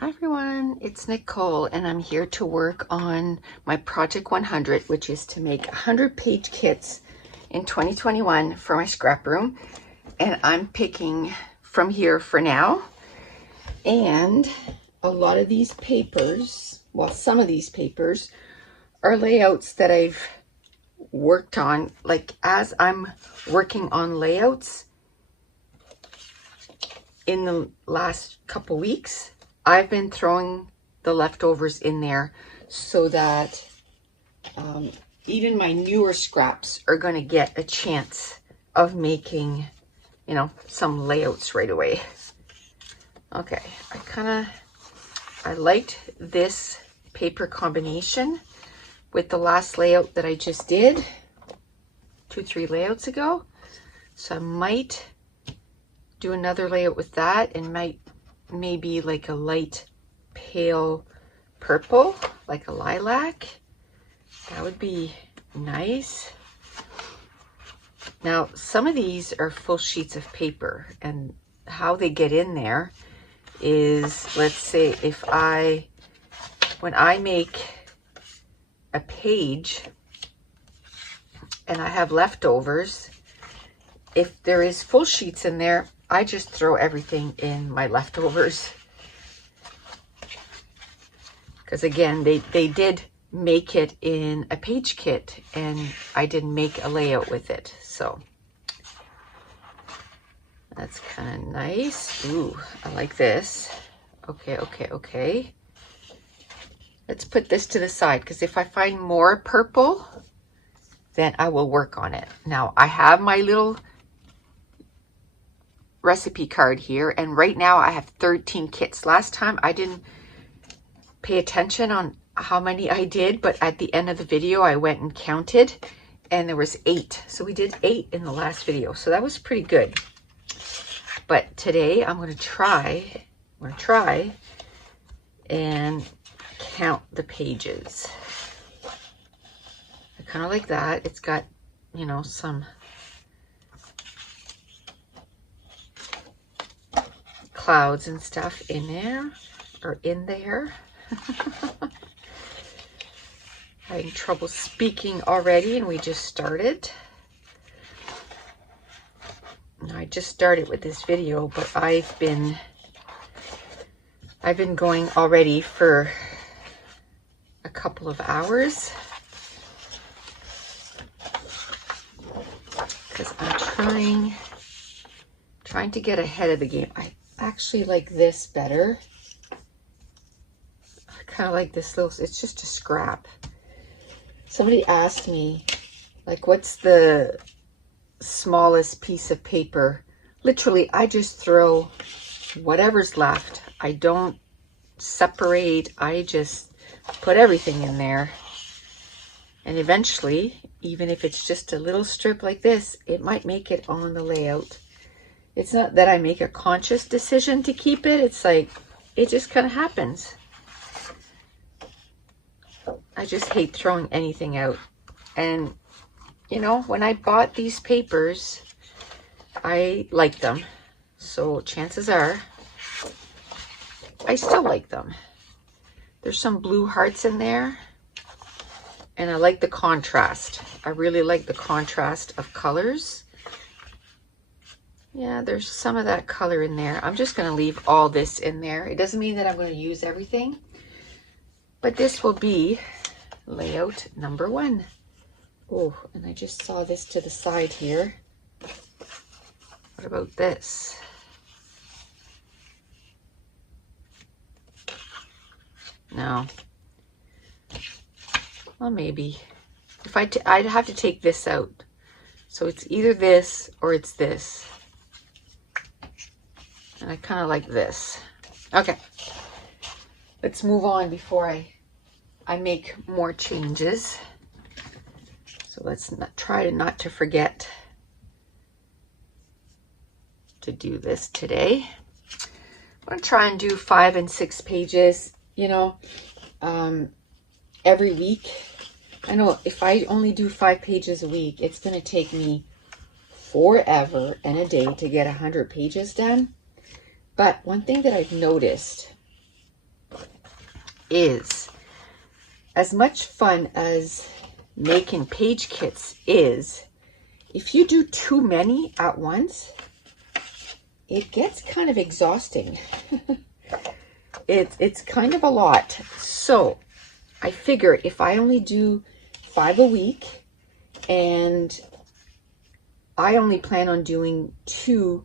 Hi everyone, it's Nicole and I'm here to work on my Project 100, which is to make 100-page kits in 2021 for my scrap room. And I'm picking from here for now. And a lot of these papers, well, some of these papers are layouts that I've worked on. Like as I'm working on layouts in the last couple weeks, I've been throwing the leftovers in there so that even my newer scraps are going to get a chance of making, you know, some layouts right away. Okay, I liked this paper combination with the last layout that I just did 2-3 layouts ago. So I might do another layout with that and maybe like a light pale purple, like a lilac. That would be nice. Now, some of these are full sheets of paper, and how they get in there is, let's say when I make a page and I have leftovers, if there is full sheets in there, I just throw everything in my leftovers. Because again, they did make it in a page kit and I didn't make a layout with it. So that's kind of nice. Ooh, I like this. Okay. Let's put this to the side because if I find more purple, then I will work on it. Now I have my little recipe card here, and right now I have 13 kits. Last time I didn't pay attention on how many I did, but at the end of the video I went and counted and there was 8. So we did 8 in the last video, so that was pretty good. But today I'm going to try and count the pages. I kind of like that. It's got, you know, some clouds and stuff in there. Having trouble speaking already, and we just started. I just started with this video, but I've been going already for a couple of hours because I'm trying to get ahead of the game. I actually like this better. I kind of like this little, it's just a scrap. Somebody asked me, like, what's the smallest piece of paper? Literally, I just throw whatever's left. I don't separate. I just put everything in there. And eventually, even if it's just a little strip like this, it might make it on the layout. It's not that I make a conscious decision to keep it. It's like, it just kind of happens. I just hate throwing anything out. And, you know, when I bought these papers, I liked them. So chances are, I still like them. There's some blue hearts in there. And I like the contrast. I really like the contrast of colors. Yeah, there's some of that color in there. I'm just going to leave all this in there. It doesn't mean that I'm going to use everything. But this will be layout number 1. Oh, and I just saw this to the side here. What about this? No. Well, maybe. If I'd have to take this out. So it's either this or it's this. And I kind of like this. Okay. Let's move on before I make more changes. So let's try not to forget to do this today. I'm going to try and do 5 and 6 pages, you know, every week. I know if I only do 5 pages a week, it's going to take me forever and a day to get 100 pages done. But one thing that I've noticed is, as much fun as making page kits is, if you do too many at once, it gets kind of exhausting. It's kind of a lot. So I figure if I only do 5 a week, and I only plan on doing 2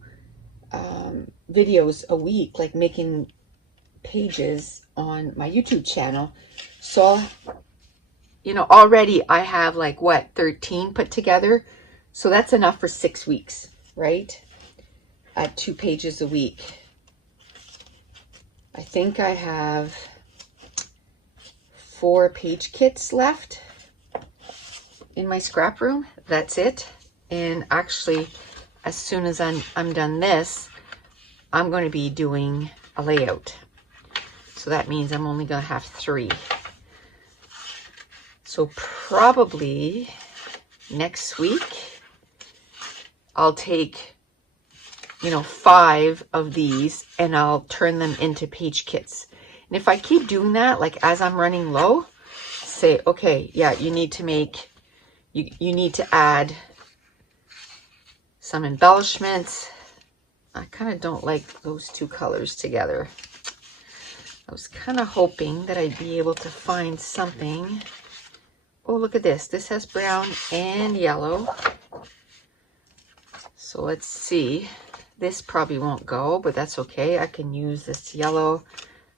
videos a week, like making pages on my YouTube channel. So, you know, already I have like what, 13 put together. So that's enough for 6 weeks, right? At 2 pages a week. I think I have 4 page kits left in my scrap room. That's it. And actually, as soon as I'm done this, I'm going to be doing a layout. So that means I'm only going to have 3. So probably next week, I'll take, you know, 5 of these and I'll turn them into page kits. And if I keep doing that, like as I'm running low, say, okay, yeah, you need to make, you need to add some embellishments. I kind of don't like those 2 colors together. I was kind of hoping that I'd be able to find something. Oh, look at this. This has brown and yellow. So let's see. This probably won't go, but that's okay. I can use this yellow.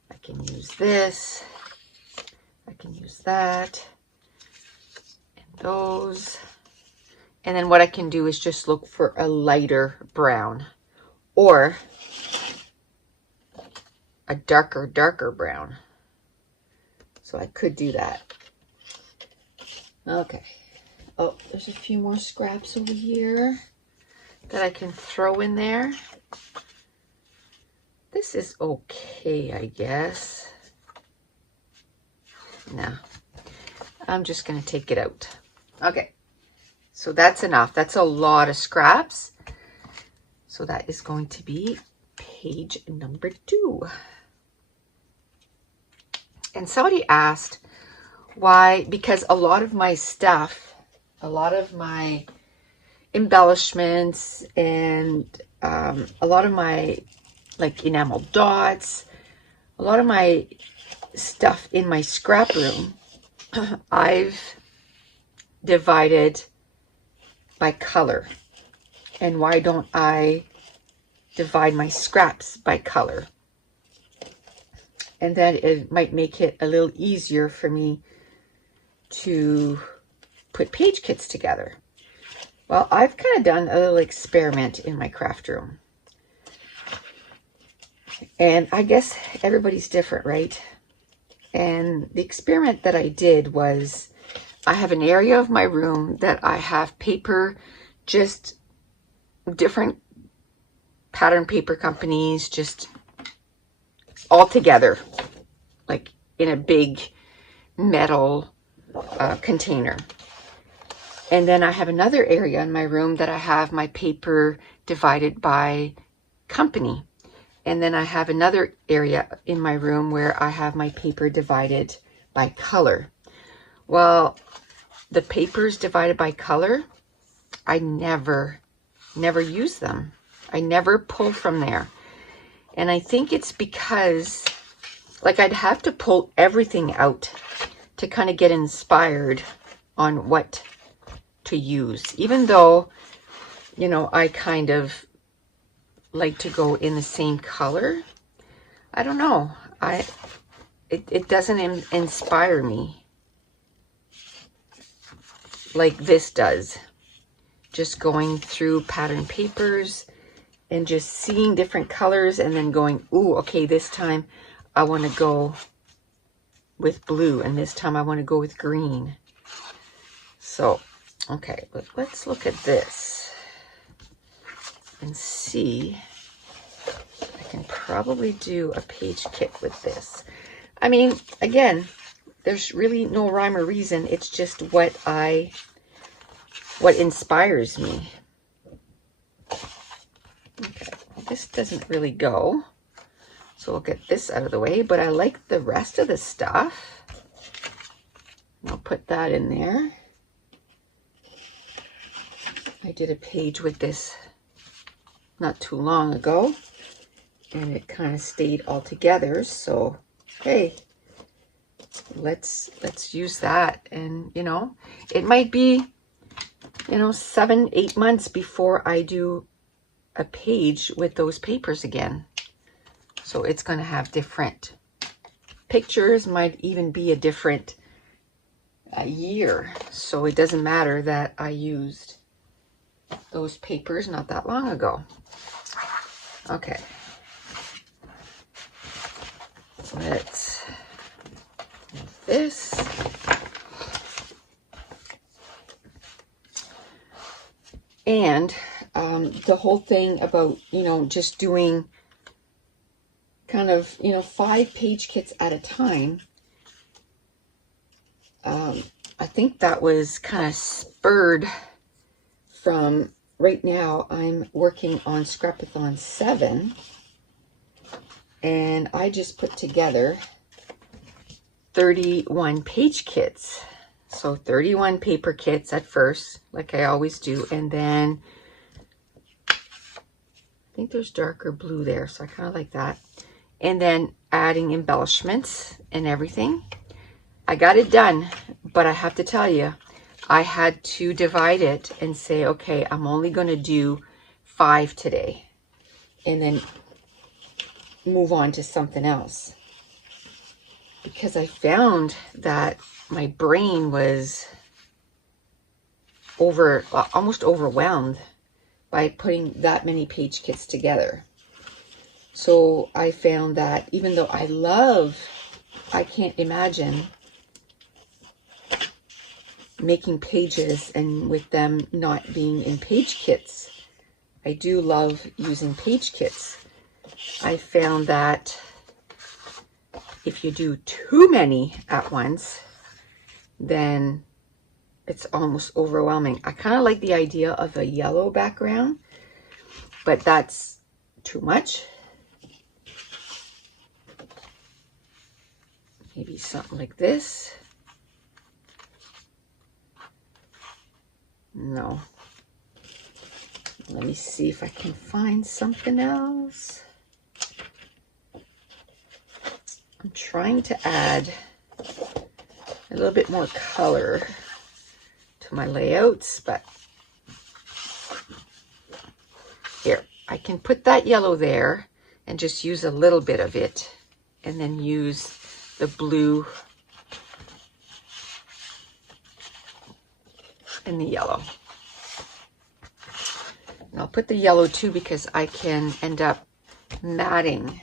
I can use this. I can use that. And those. And then what I can do is just look for a lighter brown. Or a darker brown. So I could do that. Okay. Oh, there's a few more scraps over here that I can throw in there. This is okay, I guess. No, I'm just going to take it out. Okay. So that's enough. That's a lot of scraps. So that is going to be page number 2. And somebody asked why, because a lot of my stuff, a lot of my embellishments and a lot of my like enamel dots, a lot of my stuff in my scrap room, I've divided by color. And why don't I divide my scraps by color? And then it might make it a little easier for me to put page kits together. Well, I've kind of done a little experiment in my craft room. And I guess everybody's different, right? And the experiment that I did was, I have an area of my room that I have paper, just different pattern paper companies, just all together, like in a big metal container. And then I have another area in my room that I have my paper divided by company. And then I have another area in my room where I have my paper divided by color. Well, the papers divided by color, I never use them. I never pull from there. And I think it's because, like, I'd have to pull everything out to kind of get inspired on what to use. Even though, you know, I kind of like to go in the same color. I don't know. It doesn't inspire me like this does. Just going through pattern papers and just seeing different colors and then going, ooh, okay, this time I want to go with blue and this time I want to go with green. So, okay, let's look at this and see. I can probably do a page kit with this. I mean, again, there's really no rhyme or reason. It's just what inspires me. Okay, well, this doesn't really go. So So we'll get this out of the way, but I like the rest of the stuff. I'll put that in there. I did a page with this not too long ago, and it kind of stayed all together. So, hey, let's use that. And, you know, it might be, you know, 7-8 months before I do a page with those papers again. So it's going to have different pictures, might even be a different year. So it doesn't matter that I used those papers not that long ago. Okay. Let's do this. And the whole thing about, you know, just doing kind of, you know, 5 page kits at a time. I think that was kind of spurred from, right now I'm working on Scrap-a-thon 7, and I just put together 31 page kits. So 31 paper kits at first, like I always do, and then I think there's darker blue there, so I kind of like that. And then adding embellishments and everything. I got it done, but I have to tell you, I had to divide it and say, okay, I'm only going to do 5 today, and then move on to something else. Because I found that my brain was almost overwhelmed by putting that many page kits together. So I found that even though I can't imagine making pages and with them not being in page kits. I do love using page kits. I found that if you do too many at once, then it's almost overwhelming. I kind of like the idea of a yellow background, but that's too much. Maybe something like this. No. Let me see if I can find something else. I'm trying to add a little bit more color to my layouts, but here, I can put that yellow there and just use a little bit of it, and then use the blue and the yellow. And I'll put the yellow too because I can end up matting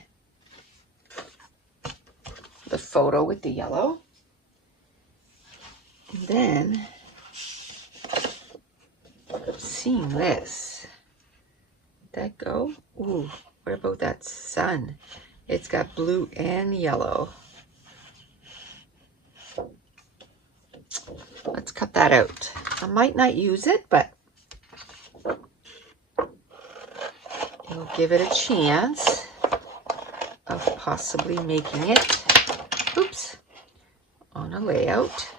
the photo with the yellow. And then, seeing this, did that go? Ooh, what about that sun? It's got blue and yellow. Let's cut that out. I might not use it, but we'll give it a chance of possibly making it, oops, on a layout.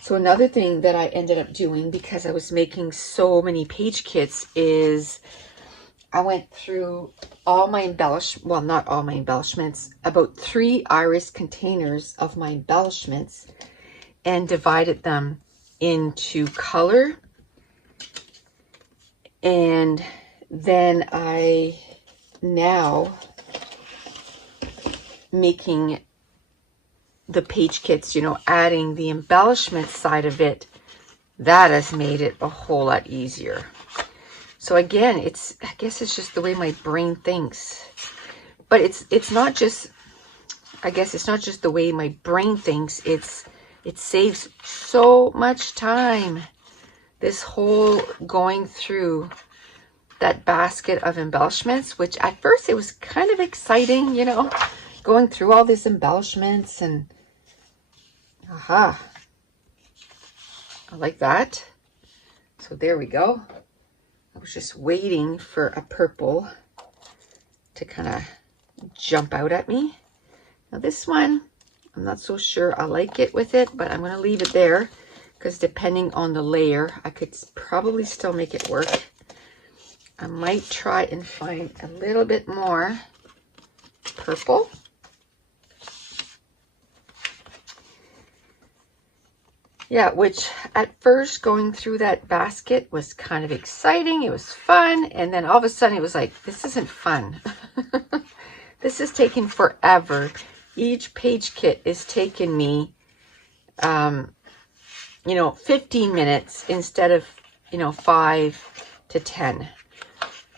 So another thing that I ended up doing, because I was making so many page kits, is I went through all my well, not all my embellishments, about 3 iris containers of my embellishments, and divided them into color. And then I now making the page kits, you know, adding the embellishment side of it, that has made it a whole lot easier. So again, I guess it's just the way my brain thinks. But it's not just, I guess it's not just the way my brain thinks, it saves so much time. This whole going through that basket of embellishments, which at first it was kind of exciting, you know, going through all these embellishments, and aha, I like that. So there we go. I was just waiting for a purple to kind of jump out at me. Now this one, I'm not so sure I like it with it, but I'm going to leave it there because depending on the layer, I could probably still make it work. I might try and find a little bit more purple. Yeah, which at first going through that basket was kind of exciting. It was fun. And then all of a sudden it was like, this isn't fun. This is taking forever. Each page kit is taking me, 15 minutes instead of, 5 to 10.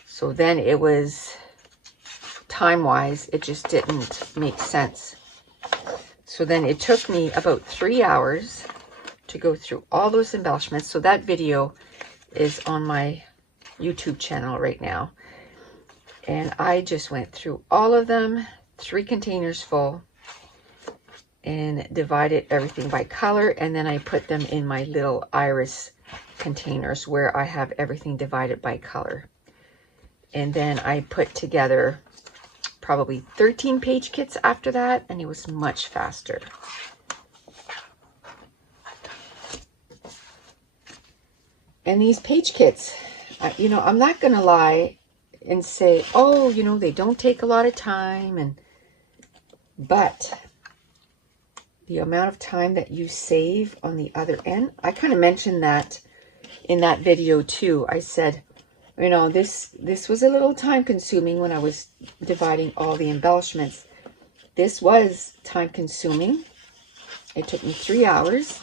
So then it was, time-wise, it just didn't make sense. So then it took me about 3 hours to go through all those embellishments. So that video is on my YouTube channel right now. And I just went through all of them, 3 containers full, and divided everything by color. And then I put them in my little iris containers where I have everything divided by color. And then I put together probably 13 page kits after that, and it was much faster. And these page kits, I'm not going to lie and say, oh, they don't take a lot of time, but the amount of time that you save on the other end, I kind of mentioned that in that video too. I said, this was a little time consuming when I was dividing all the embellishments. This was time consuming. It took me 3 hours,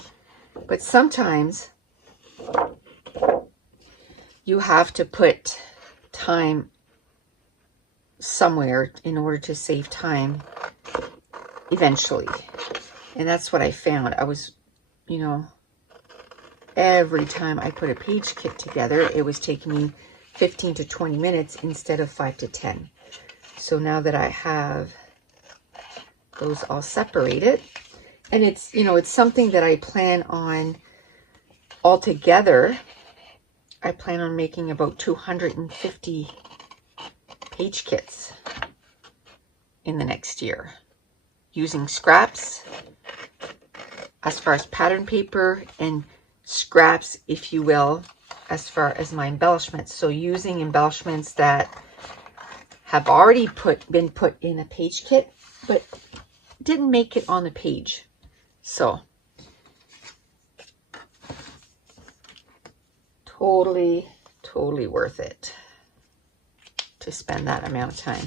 but sometimes you have to put time somewhere in order to save time eventually. And that's what I found. I was, every time I put a page kit together, it was taking me 15 to 20 minutes instead of 5 to 10. So now that I have those all separated, and it's, it's something that I plan on altogether. I plan on making about 250 page kits in the next year using scraps as far as pattern paper and scraps, if you will, as far as my embellishments. So using embellishments that have already been put in a page kit, but didn't make it on the page. So totally worth it to spend that amount of time.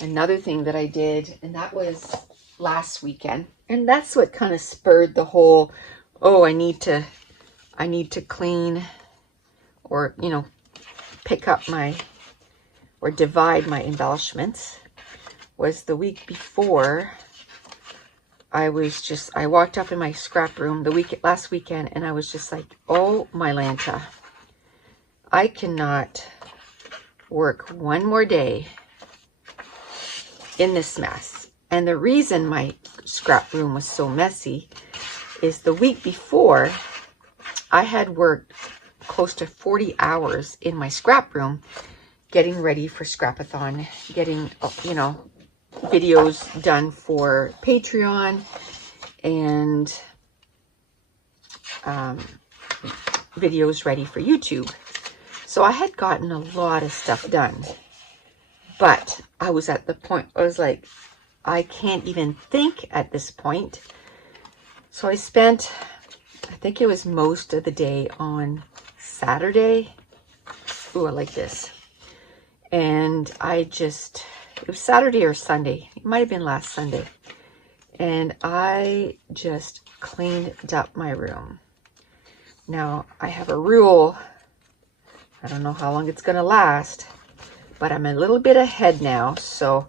Another thing that I did, and that was last weekend, and that's what kind of spurred the whole, oh, I need to clean or, pick up or divide my embellishments, was the week before. I walked up in my scrap room last weekend, and I was just like, oh my Lanta, I cannot work one more day in this mess. And the reason my scrap room was so messy is the week before I had worked close to 40 hours in my scrap room getting ready for Scrapathon, getting, videos done for Patreon and videos ready for YouTube. So I had gotten a lot of stuff done, but I was at the point, I was like, I can't even think at this point. So I spent, I think it was most of the day on Saturday. Ooh, I like this. And it was Saturday or Sunday. It might have been last Sunday. And I just cleaned up my room. Now, I have a rule. I don't know how long it's going to last, but I'm a little bit ahead now. So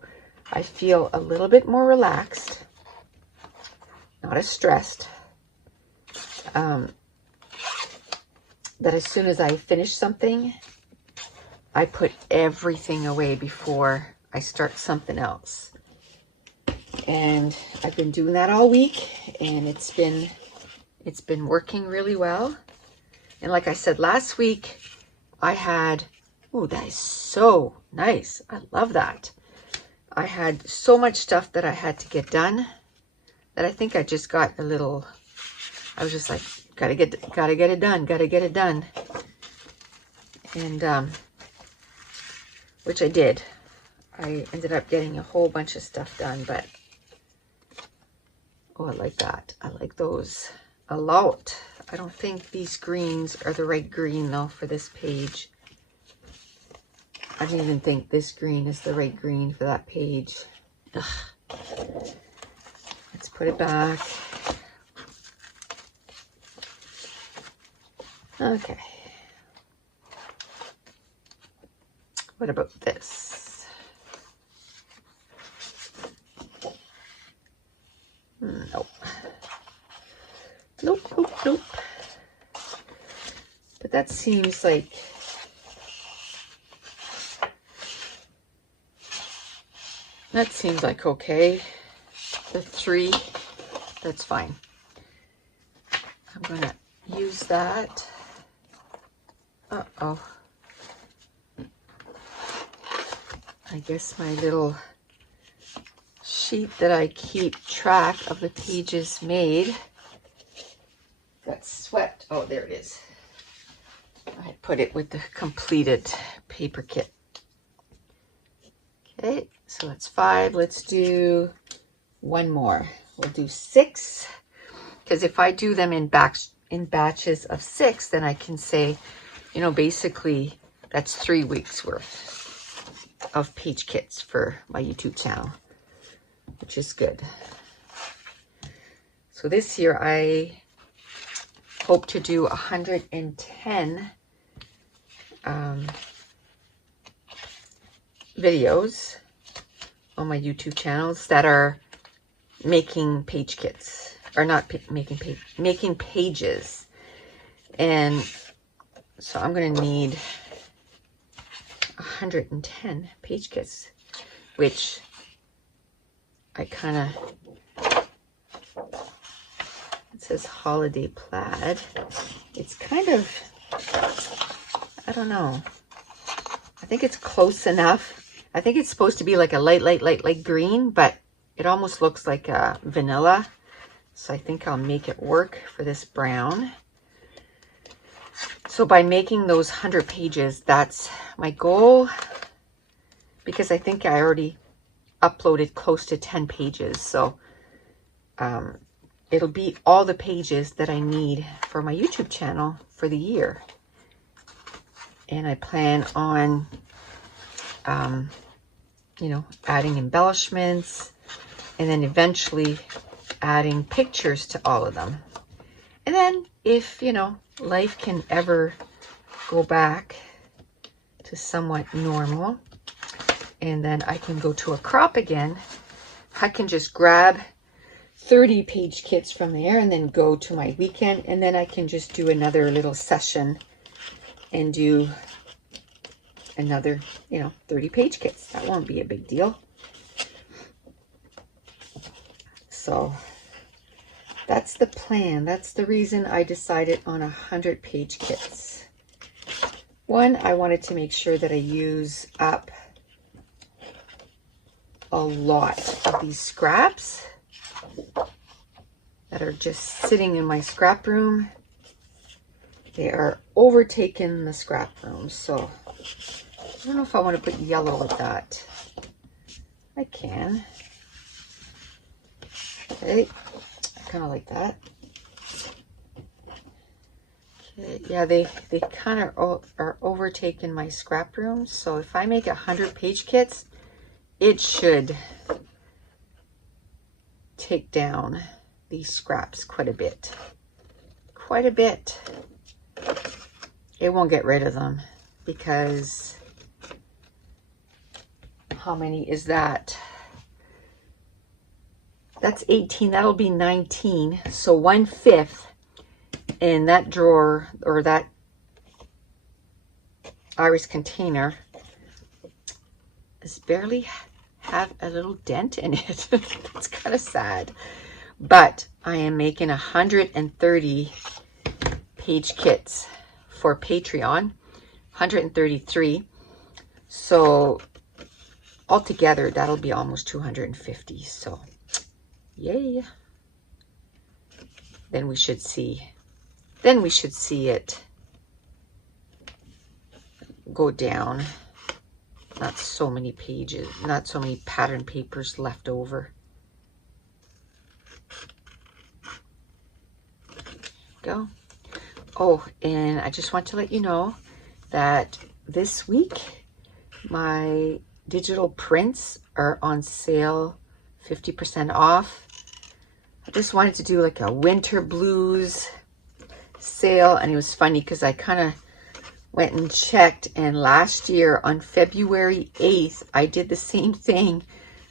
I feel a little bit more relaxed, not as stressed. That as soon as I finish something, I put everything away before I start something else. And I've been doing that all week, and it's been working really well. And like I said last week, I had Oh, that is so nice. I love that. I had so much stuff that I had to get done that I think I just got a little, I was just like, gotta get it done. And, which I did. I ended up getting a whole bunch of stuff done, but, oh, I like that. I like those a lot. I don't think these greens are the right green though for this page. I don't even think this green is the right green for that page. Ugh. Let's put it back. Okay. What about this? Nope. Nope. But that seems like okay. The 3, that's fine. I'm gonna use that. Uh-oh. I guess my little sheet that I keep track of the pages made got swept. Oh, there it is. I put it with the completed paper kit. Okay, so that's 5. Let's do one more. We'll do 6, because if I do them in batches of 6, then I can say, you know, basically that's 3 weeks worth of page kits for my YouTube channel, which is good. So this year I hope to do 110 videos on my YouTube channels that are making page kits, or not making pages. And so I'm going to need 110 page kits, which I kind of, it says holiday plaid. It's kind of, I don't know. I think it's close enough. I think it's supposed to be like a light green, but it almost looks like a vanilla. So I think I'll make it work for this brown. So by making those 100 pages, that's my goal, because I think I already uploaded close to 10 pages. So it'll be all the pages that I need for my YouTube channel for the year. And I plan on, you know, adding embellishments, and then eventually adding pictures to all of them. And then if, you know, life can ever go back to somewhat normal, and then I can go to a crop again, I can just grab 30 page kits from there and then go to my weekend, and then I can just do another little session and do another, you know, 30 page kits. That won't be a big deal. So that's the plan. That's the reason I decided on 100 page kits. One, I wanted to make sure that I use up a lot of these scraps that are just sitting in my scrap room. They are overtaking the scrap room. So I don't know if I want to put yellow with that. I can. Okay, I kind of like that. Okay, yeah, they kind of are overtaking my scrap room. So if I make 100 page kits, it should take down these scraps quite a bit. Quite a bit. It won't get rid of them, because how many is that? That's 18. That'll be 19. So 1/5 in that drawer, or that iris container, is barely have a little dent in it. It's kind of sad. But I am making 130 page kits for Patreon, 133. So altogether, that'll be almost 250. So yay. Then we should see it go down. Not so many pages, not so many pattern papers left over. Go. Oh, and I just want to let you know that this week my digital prints are on sale, 50% off. I just wanted to do like a winter blues sale, and it was funny because I kind of went and checked, and last year on February 8th I did the same thing.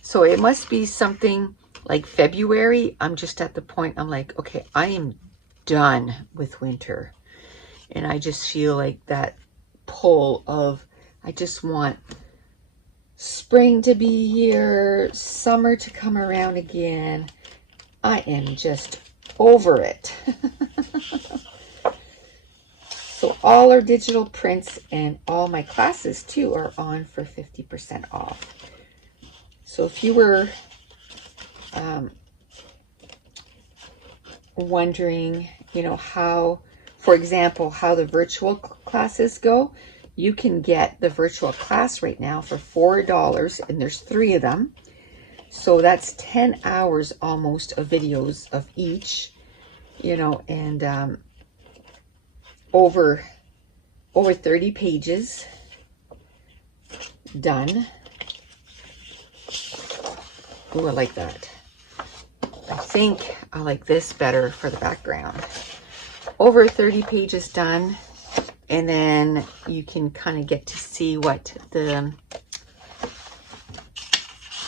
So it must be something like February. I'm just at the point, I'm like, okay, I am done with winter, and I just feel like that pull of, I just want spring to be here, summer to come around again. I am just over it. So all our digital prints and all my classes too are on for 50% off. So if you were wondering, you know, how, for example, how the virtual classes go, you can get the virtual class right now for $4, and there's 3 of them. So that's 10 hours almost of videos of each, you know, and over 30 pages done. Ooh, I like that. I think I like this better for the background. Over 30 pages done, and then you can kind of get to see what the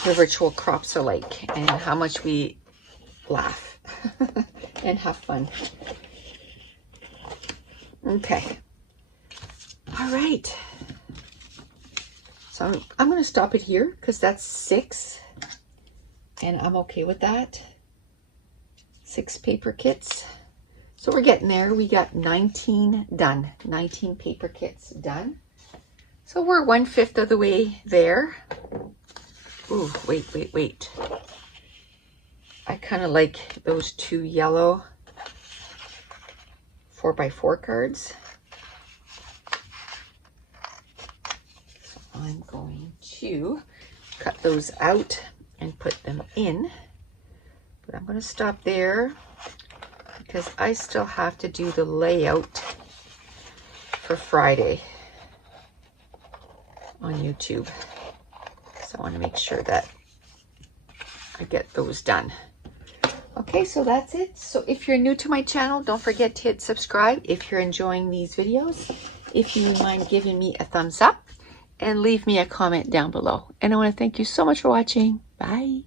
virtual crops are like, and how much we laugh and have fun. Okay. All right. So I'm going to stop it here because that's 6, and I'm okay with that. 6 paper kits. So we're getting there. We got 19 done. 19 paper kits done. So we're 1/5 of the way there. Ooh, wait. I kind of like those 2 yellow 4x4 cards. So I'm going to cut those out and put them in. But I'm going to stop there because I still have to do the layout for Friday on YouTube. So I want to make sure that I get those done. Okay, so that's it. So if you're new to my channel, don't forget to hit subscribe if you're enjoying these videos. If you mind giving me a thumbs up and leave me a comment down below. And I want to thank you so much for watching. Bye.